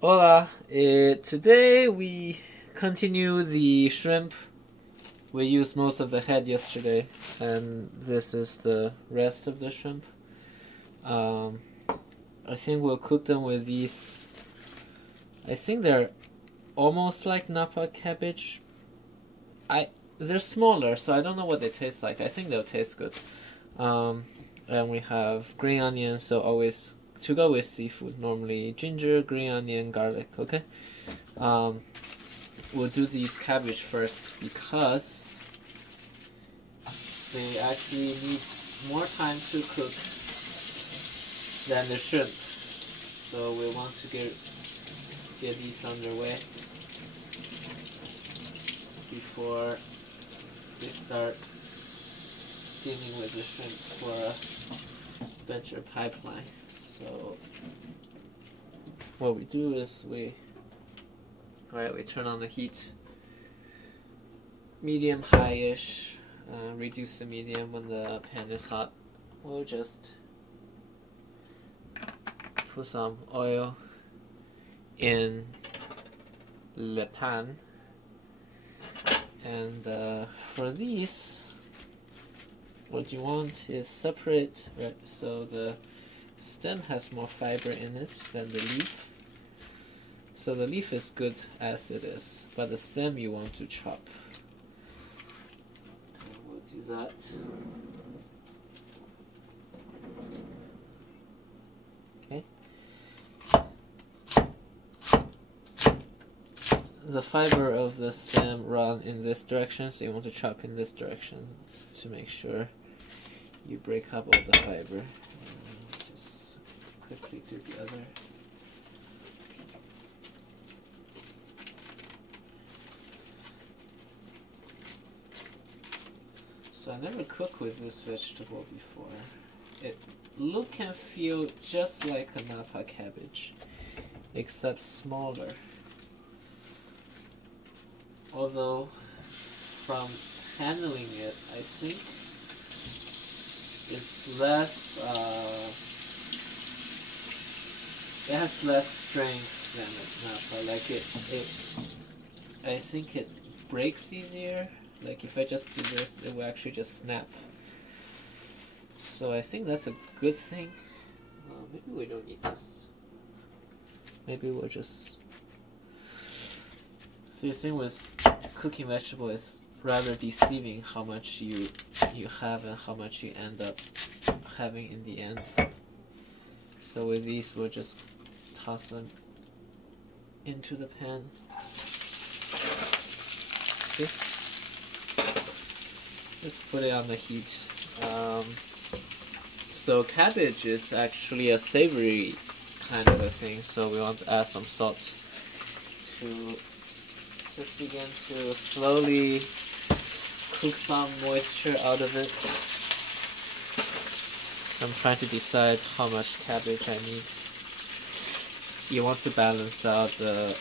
Hola, today we continue the shrimp. We used most of the head yesterday, and this is the rest of the shrimp. I think we'll cook them with these. I think they're almost like Napa cabbage. They're smaller, so I don't know what they taste like. I think they'll taste good. And we have green onions, so always to go with seafood. Normally ginger, green onion, garlic. Okay. We'll do these cabbage first because they actually need more time to cook than the shrimp. So we want to get these underway before we start dealing with the shrimp for a better pipeline. So what we do is we turn on the heat medium high-ish, reduce the medium when the pan is hot. We'll just put some oil in the pan, and for these what you want is separate, right? So the stem has more fiber in it than the leaf. So the leaf is good as it is, but the stem you want to chop. And we'll do that. Okay. The fiber of the stem run in this direction, so you want to chop in this direction to make sure you break up all the fiber. Just quickly do the other. So I never cooked with this vegetable before. It look and feel just like a Napa cabbage, except smaller. Although from handling it, I think it's less, it has less strength than a Napa. Like I think it breaks easier. Like if I just do this, it will actually just snap. So I think that's a good thing. Maybe we don't need this. Maybe we'll just... So the thing with cooking vegetable is rather deceiving how much you have and how much you end up having in the end. So with these, we'll just toss them into the pan. See? Let's put it on the heat. So cabbage is actually a savory kind of a thing, so we want to add some salt to just begin to slowly cook some moisture out of it. I'm trying to decide how much cabbage I need. You want to balance out the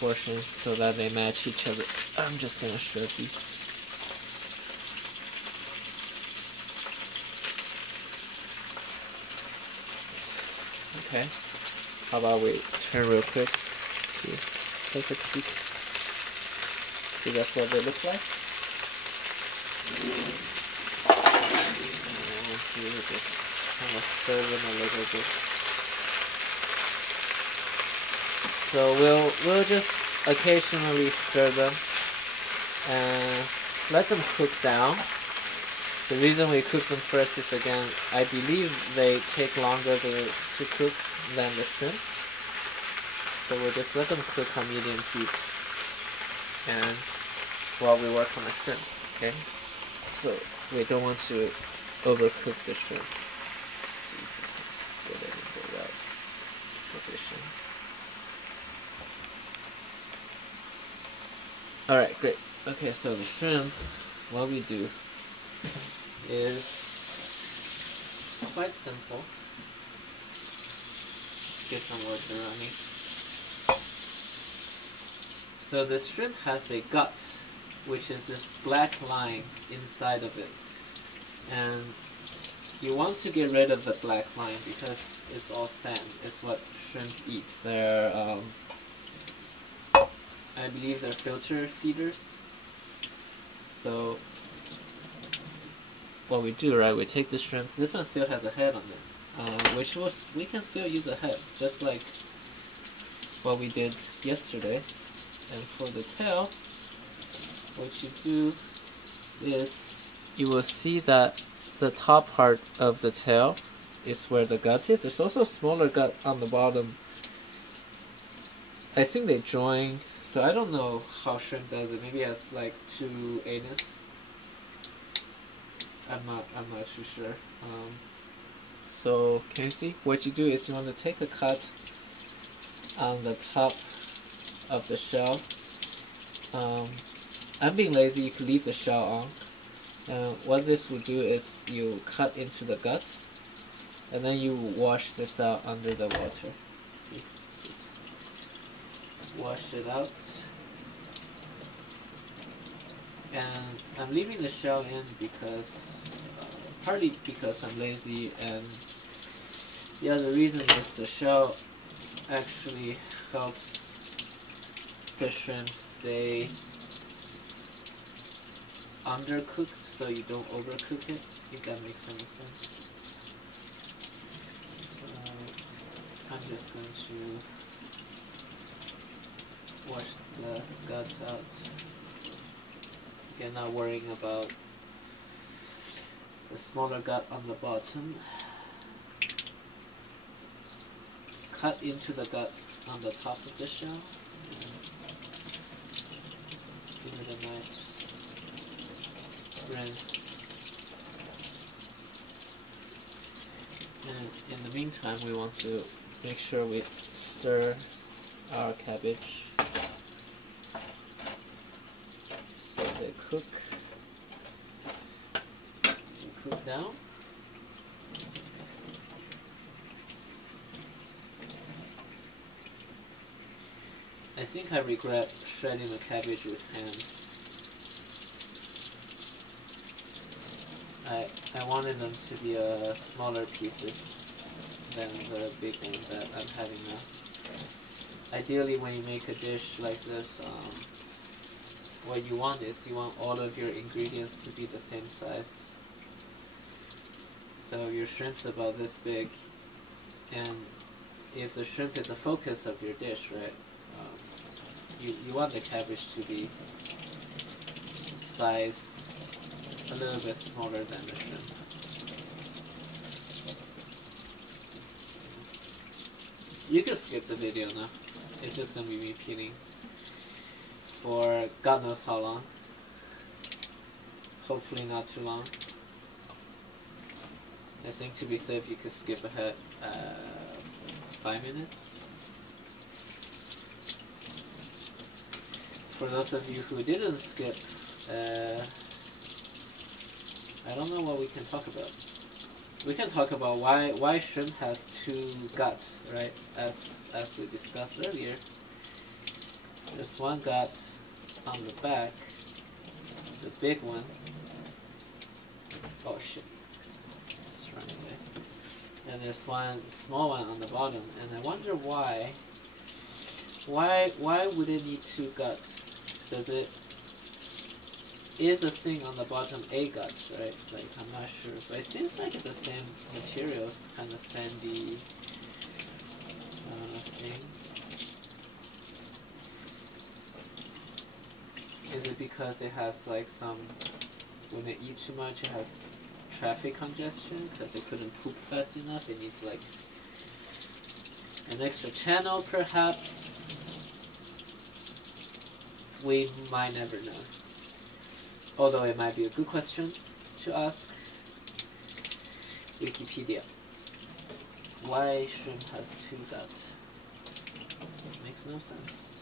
portions so that they match each other. I'm just gonna shred these. Okay, how about we turn real quick to take a peek. See, that's what they look like. I want to just kind of stir them a little bit. So we'll just occasionally stir them and let them cook down. The reason we cook them first is, again, I believe they take longer to cook than the shrimp. So we'll just let them cook on medium heat and while we work on the shrimp, okay? So we don't want to overcook the shrimp. Let's see if we can get it in the right position. Alright, great. Okay, so the shrimp, what we do is quite simple. Let's get some water running. So the shrimp has a gut, which is this black line inside of it. And you want to get rid of the black line because it's all sand. It's what shrimp eat. They're I believe they're filter feeders. So what we do, right? We take the shrimp. This one still has a head on it, we can still use a head, just like what we did yesterday. And for the tail, what you do is you will see that the top part of the tail is where the gut is. There's also a smaller gut on the bottom. I think they join, so I don't know how shrimp does it. Maybe it has like 2 anus. I'm not too sure. So can you see? What you do is you want to take a cut on the top of the shell. I'm being lazy. You can leave the shell on. What this will do is you cut into the gut, and then you wash this out under the water. See, just wash it out. And I'm leaving the shell in because, partly because I'm lazy, and the other reason is the shell actually helps the shrimp stay undercooked, so you don't overcook it. I think that makes any sense. I'm just going to wash the gut out. Again, not worrying about the smaller gut on the bottom. Cut into the gut on the top of the shell. Give it a nice rinse. And in the meantime, we want to make sure we stir our cabbage so they cook down. I think I regret shredding the cabbage with hand. I wanted them to be smaller pieces than the big one that I'm having now. Ideally, when you make a dish like this, what you want is you want all of your ingredients to be the same size. So your shrimp's about this big, and if the shrimp is the focus of your dish, right, you want the cabbage to be sized a little bit smaller than the shrimp. You can skip the video now. It's just gonna be me peeling for God knows how long. Hopefully not too long. I think to be safe you could skip ahead 5 minutes. For those of you who didn't skip, I don't know what we can talk about. We can talk about why shrimp has 2 guts, right? As we discussed earlier. There's one gut on the back, the big one. Oh shit. Just run away. And there's one small one on the bottom, and I wonder why. Why would it need 2 guts? Is the thing on the bottom a gut, right? Like, I'm not sure, but it seems like it's the same materials, kind of sandy thing. Is it because it has like some, when they eat too much, it has traffic congestion because it couldn't poop fast enough? It needs like an extra channel, perhaps. We might never know. Although it might be a good question to ask Wikipedia. Why shrimp has 2 guts? Makes no sense.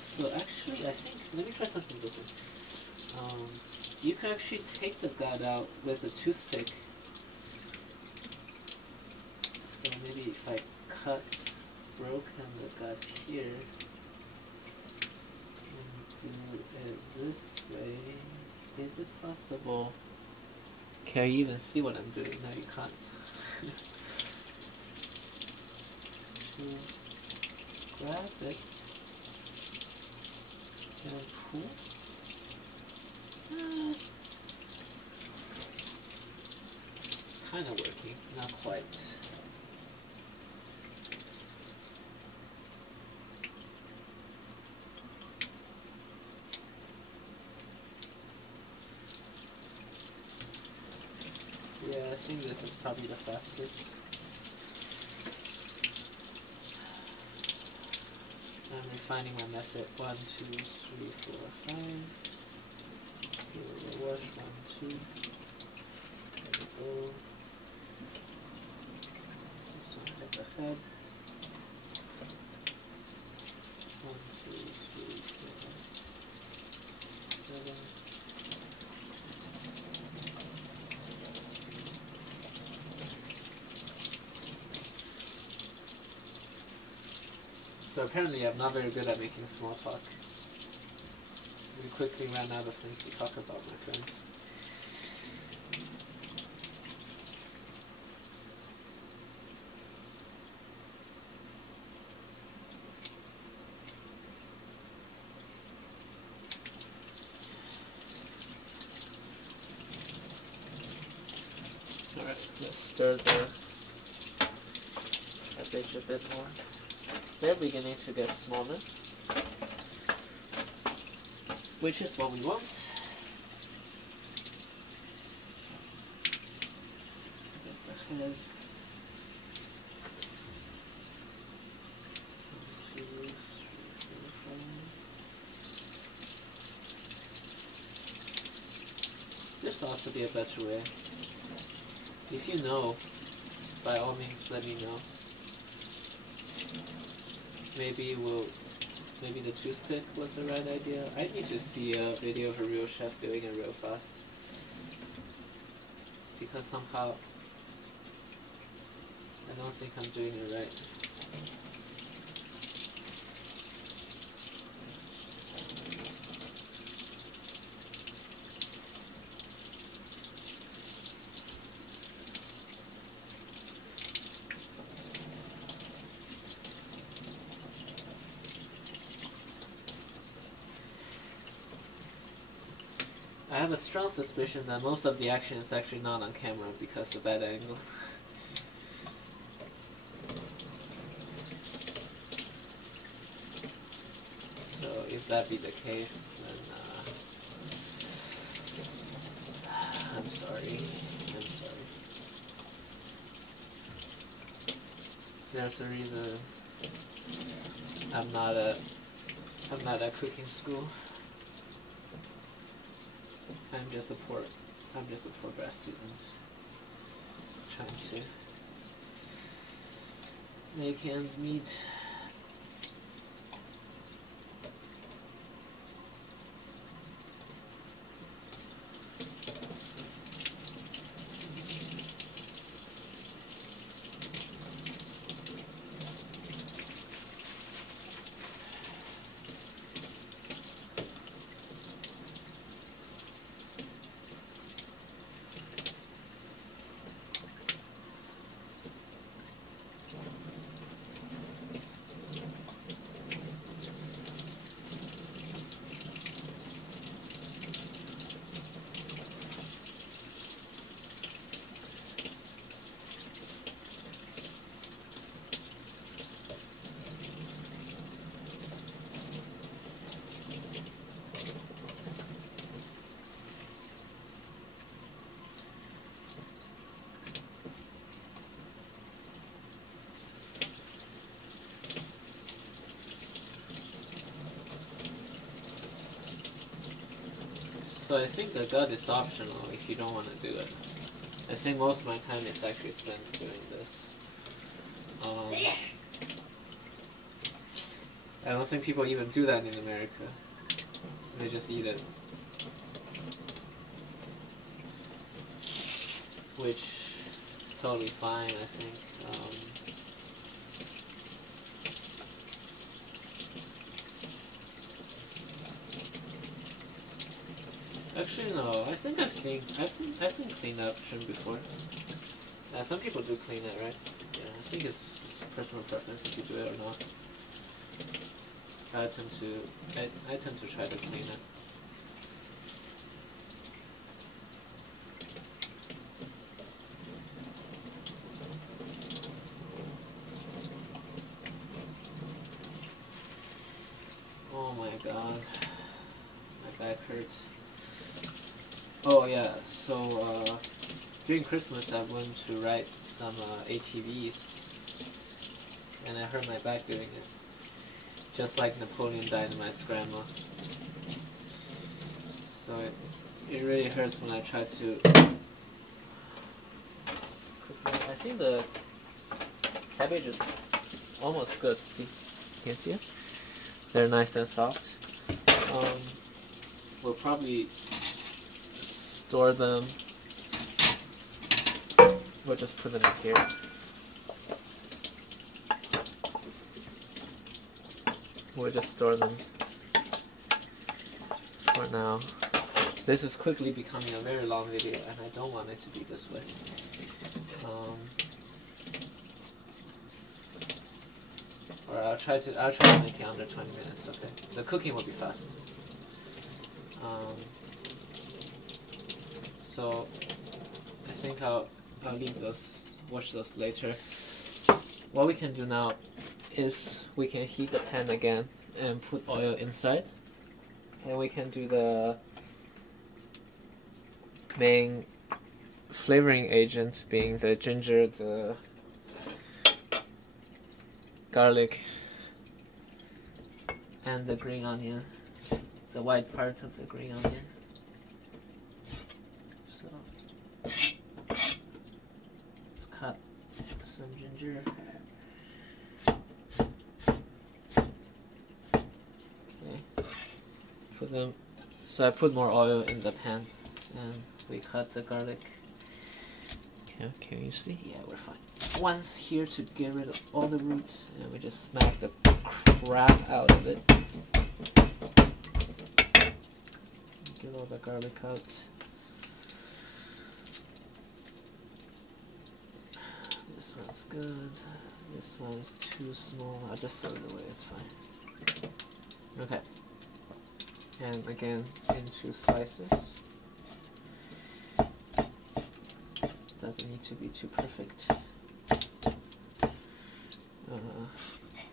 So actually, I think, let me try something different. You can actually take the gut out with a toothpick. So maybe if I broken the gut here, and this way. Is it possible? Can you even see what I'm doing? No, you can't. To grab it and pull. Kind of working, not quite. Yeah, I think this is probably the fastest. I'm refining my method. 1, 2, 3, 4, 5. Here we go. Wash 1, 2. There we go. This one has a head. 1, 2, 3, 4, 7. So apparently I'm not very good at making small talk. We quickly ran out of things to talk about, my friends. Alright, let's stir the cabbage a bit more. They're beginning to get smaller, which is what we want. Get the head. 1, 2, 3, 4, 5. This ought to be a better way. If you know, by all means let me know. Maybe the toothpick was the right idea. I need to see a video of a real chef doing it real fast. Because somehow I don't think I'm doing it right. I have a strong suspicion that most of the action is actually not on camera because of bad angle. So if that be the case, then I'm sorry. I'm sorry. There's a reason I'm not at cooking school. I'm just a poor grad student trying to make ends meet. So I think the gut is optional if you don't want to do it. I think most of my time is actually spent doing this. I don't think people even do that in America. They just eat it. Which is totally fine, I think. Actually, no. I think I've seen clean up shrimp before. Some people do clean it, right? Yeah, I think it's personal preference if you do it or not. I tend to try to clean it. Oh my god, my back hurts. Oh yeah, so during Christmas I went to ride some ATVs, and I hurt my back doing it. Just like Napoleon Dynamite's grandma. So it really hurts when I try to... I think the cabbage is almost good. See? You can see it? They're nice and soft. We'll probably store them. We'll just put them in here. We'll just store them for now. This is quickly becoming a very long video, and I don't want it to be this way. Or I'll try to make it under 20 minutes. Okay, the cooking will be fast. So I think I'll leave those, watch those later. What we can do now is we can heat the pan again and put oil inside, and we can do the main flavoring agents being the ginger, the garlic, and the green onion, the white part of the green onion. So let's cut some ginger. Put them. So I put more oil in the pan, and we cut the garlic. Okay, can you see? Yeah, we're fine. Once here to get rid of all the roots, and we just smack the crap out of it. Get all the garlic out. This one's good. This one's too small. I'll just throw it away. It's fine. Okay. And again into slices. Doesn't need to be too perfect.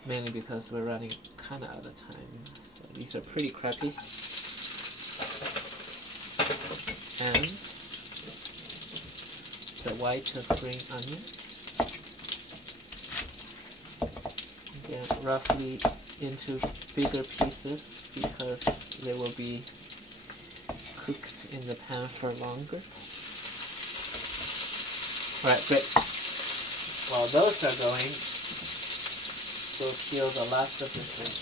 Mainly because we're running kind of out of time. So these are pretty crappy. And the white of green onion. Again, roughly into bigger pieces because they will be cooked in the pan for longer. Alright, great. While those are going, we'll peel the last of the shrimp.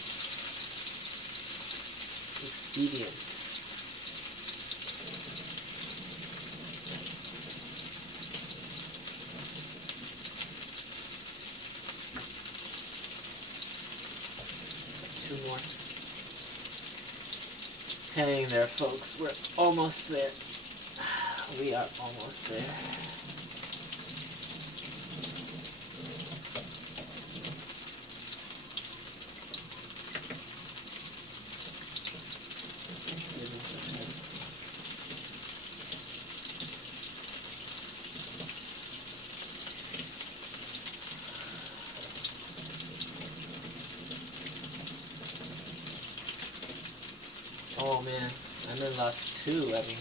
Expedient. Two more. Hang there, folks. We're almost there. We are almost there. Oh man, I didn't last 2, I mean,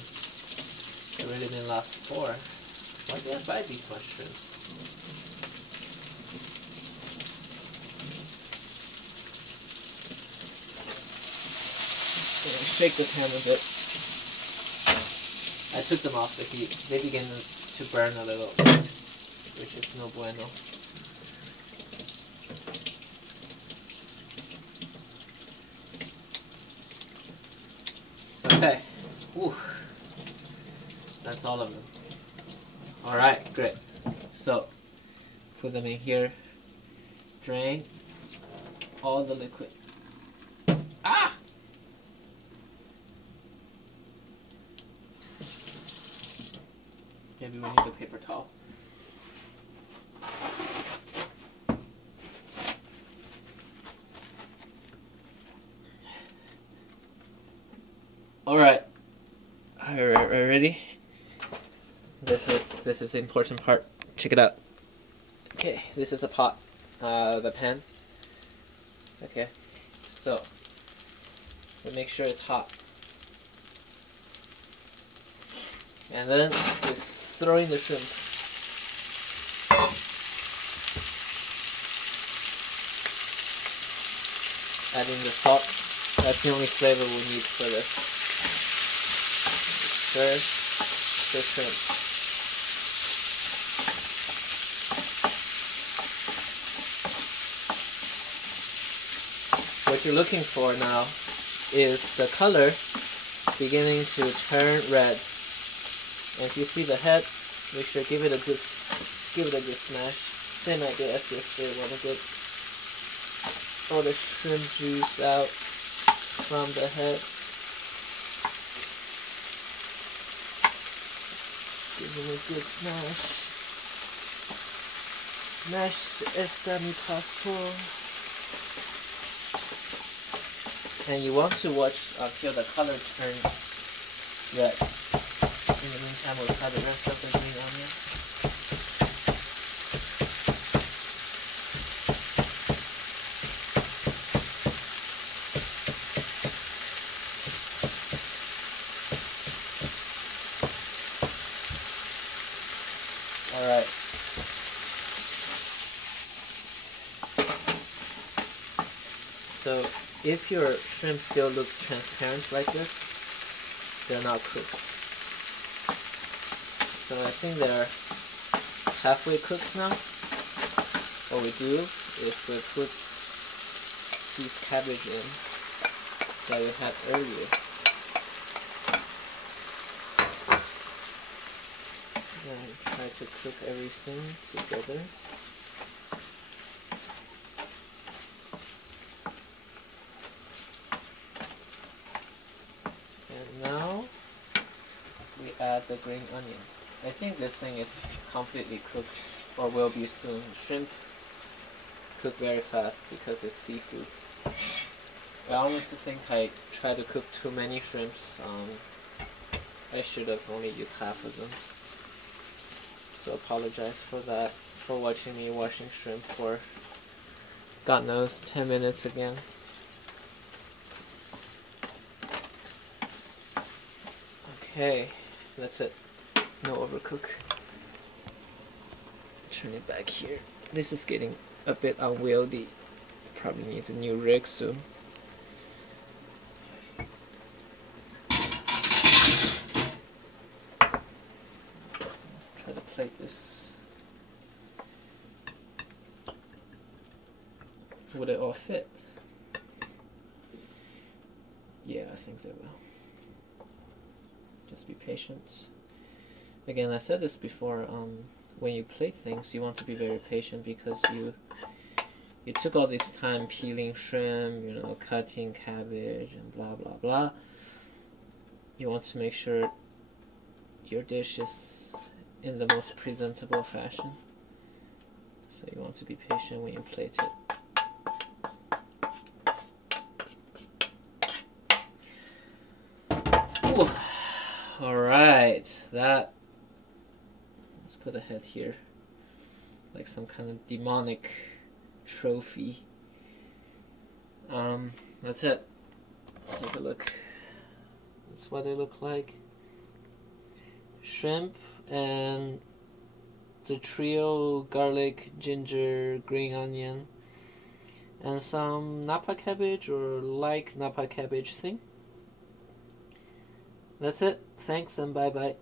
I really didn't last 4. Why did I buy these mushrooms? Shake the pan a bit. I took them off the heat. They begin to burn a little, which is no bueno. Okay, whew. That's all of them. Alright, great. So, put them in here, drain all the liquid. Ah! maybe we need a paper towel. Alright. Alright, ready? This is the important part. Check it out. Okay, this is a pot. The pan. Okay. So we make sure it's hot. And then we throw in the shrimp. Add in the salt. That's the only flavor we need for this. Stir the shrimp. What you're looking for now is the color beginning to turn red. And if you see the head, make sure give it a good smash. Same idea as yesterday. Want to get all the shrimp juice out from the head. Give them a good smash. Smash esta mi pastor. And you want to watch until the color turns red. In the meantime, we'll cut the rest of the green onion. Alright. So if your shrimp still look transparent like this, they're not cooked. So I think they're halfway cooked now. What we do is we put these cabbage in that we had earlier. And try to cook everything together. And now we add the green onion. I think this thing is completely cooked, or will be soon. Shrimp cook very fast because it's seafood. I honestly think I tried to cook too many shrimps. I should have only used half of them. So apologize for that, for watching me washing shrimp for God knows 10 minutes again. Okay, that's it. No overcook. Turn it back here. This is getting a bit unwieldy. Probably needs a new rig soon. Try to plate this. Would it all fit? Yeah, I think they will. Just be patient. Again, I said this before, when you plate things, you want to be very patient because you took all this time peeling shrimp, you know, cutting cabbage and blah blah blah. You want to make sure your dish is in the most presentable fashion. So you want to be patient when you plate it. Ooh. Alright, that, let's put a head here, like some kind of demonic trophy. That's it. Let's take a look. That's what they look like. Shrimp and the trio garlic, ginger, green onion, and some Napa cabbage or like Napa cabbage thing. That's it. Thanks and bye bye.